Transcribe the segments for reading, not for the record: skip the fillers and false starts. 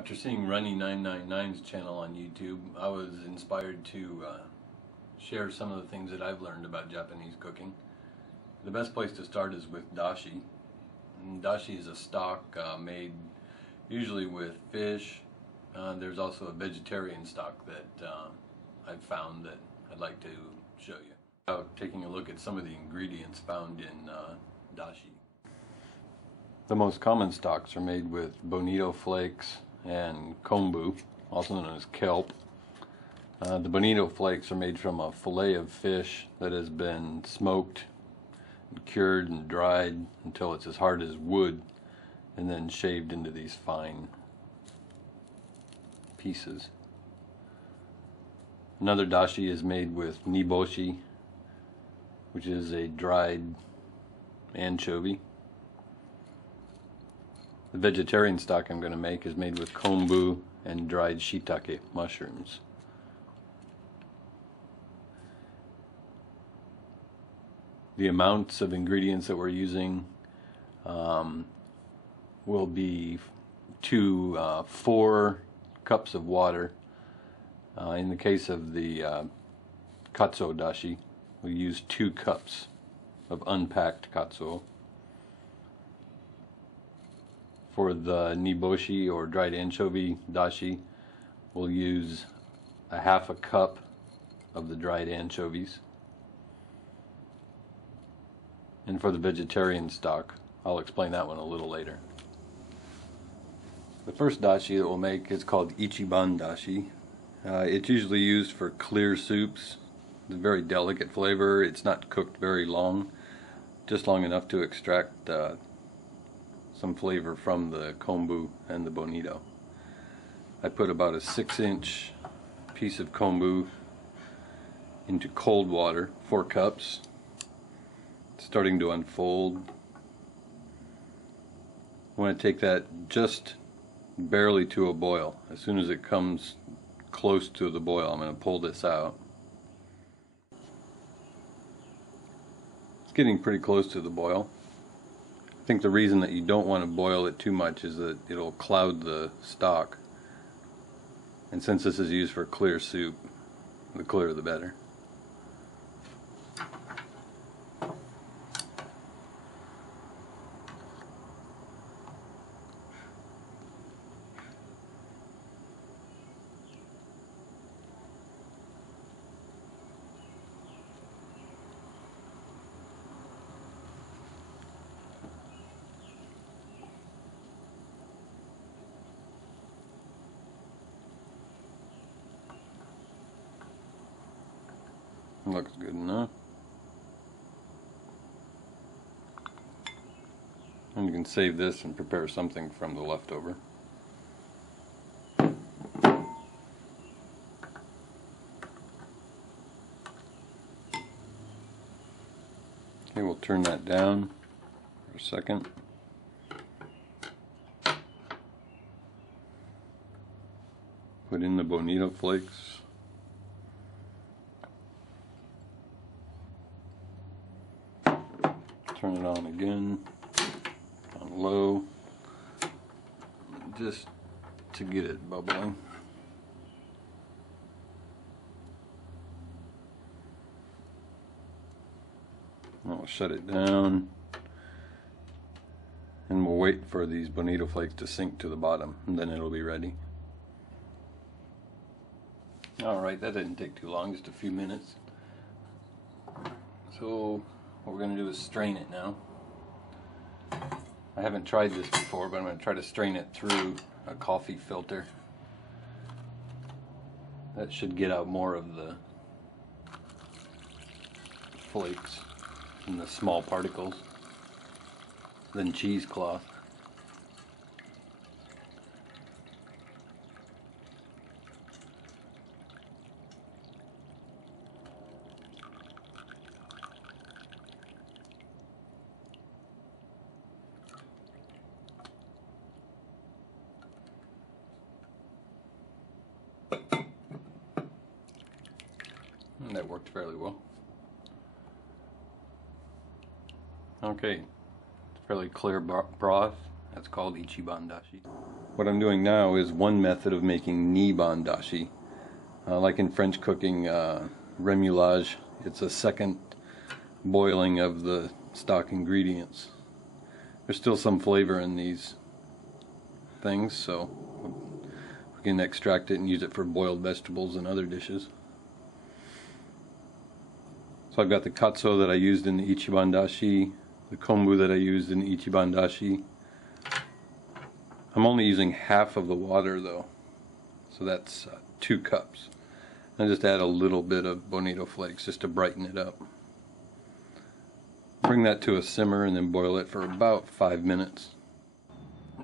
After seeing Runny999's channel on YouTube, I was inspired to share some of the things that I've learned about Japanese cooking. The best place to start is with dashi. And dashi is a stock made usually with fish. There's also a vegetarian stock that I've found that I'd like to show you. Taking a look at some of the ingredients found in dashi. The most common stocks are made with bonito flakes and kombu, also known as kelp. The bonito flakes are made from a fillet of fish that has been smoked and cured and dried until it's as hard as wood, and then shaved into these fine pieces. Another dashi is made with niboshi, which is a dried anchovy. The vegetarian stock I'm going to make is made with kombu and dried shiitake mushrooms. The amounts of ingredients that we're using will be 4 cups of water. In the case of the katsuo dashi, we use 2 cups of unpacked katsuo. For the niboshi or dried anchovy dashi, we'll use a 1/2 cup of the dried anchovies. And for the vegetarian stock, I'll explain that one a little later. The first dashi that we'll make is called ichiban dashi. It's usually used for clear soups. It's a very delicate flavor. It's not cooked very long, just long enough to extract some flavor from the kombu and the bonito. I put about a 6-inch piece of kombu into cold water, 4 cups. It's starting to unfold. I want to take that just barely to a boil. As soon as it comes close to the boil, I'm going to pull this out. It's getting pretty close to the boil. I think the reason that you don't want to boil it too much is that it'll cloud the stock. And since this is used for clear soup, the clearer the better. Looks good enough. And you can save this and prepare something from the leftover. Okay, we'll turn that down for a second. Put in the bonito flakes. Turn it on again, on low, just to get it bubbling. I'll shut it down, and we'll wait for these bonito flakes to sink to the bottom, and then it'll be ready. Alright, that didn't take too long, just a few minutes. So what we're going to do is strain it now. I haven't tried this before, but I'm going to try to strain it through a coffee filter. That should get out more of the flakes and the small particles than cheesecloth. And that worked fairly well. Okay, fairly clear broth. That's called Ichiban dashi. What I'm doing now is one method of making Niban dashi. Like in French cooking, remoulage, it's a second boiling of the stock ingredients. There's still some flavor in these things, so we can extract it and use it for boiled vegetables and other dishes. So I've got the katsu that I used in the Ichiban dashi, the kombu that I used in the Ichiban dashi. I'm only using half of the water though, so that's 2 cups. I just add a little bit of bonito flakes just to brighten it up. Bring that to a simmer and then boil it for about 5 minutes.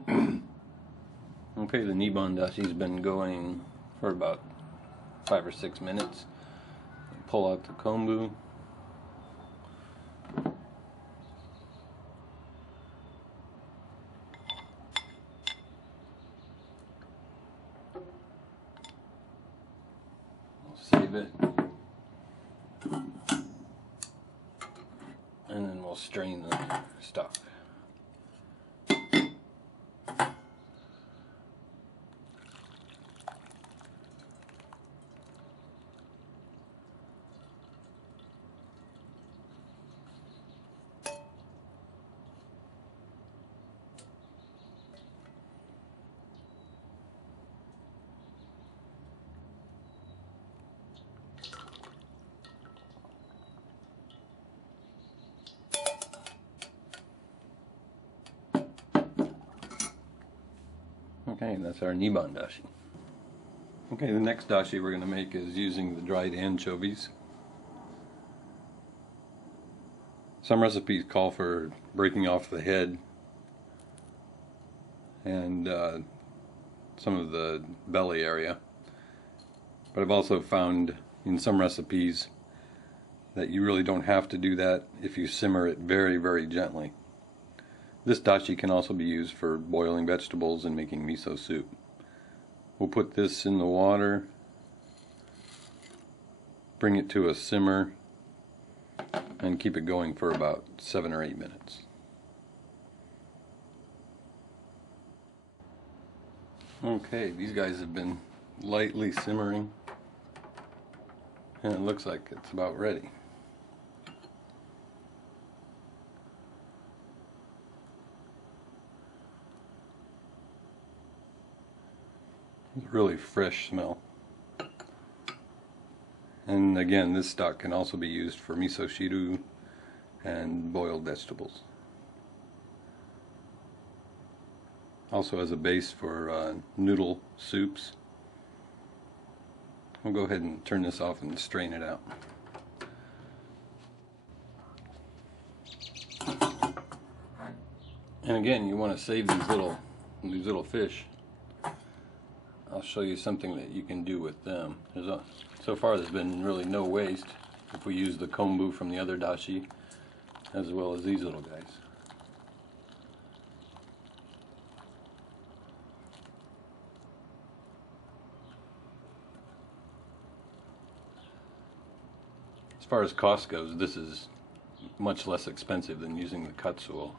Okay, the Niban dashi's been going for about 5 or 6 minutes. Pull out the kombu. Save it. And then we'll strain the stock. Okay, that's our Niban dashi. Okay, the next dashi we're going to make is using the dried anchovies. Some recipes call for breaking off the head and some of the belly area. But I've also found in some recipes that you really don't have to do that if you simmer it very, very gently. This dashi can also be used for boiling vegetables and making miso soup. We'll put this in the water, bring it to a simmer, and keep it going for about 7 or 8 minutes. Okay, these guys have been lightly simmering, and it looks like it's about ready. Really fresh smell. And again, this stock can also be used for miso shiru and boiled vegetables. Also as a base for noodle soups. We'll go ahead and turn this off and strain it out. And again, you want to save these little fish. I'll show you something that you can do with them. So far there's been really no waste if we use the kombu from the other dashi as well as these little guys. As far as cost goes, this is much less expensive than using the katsu.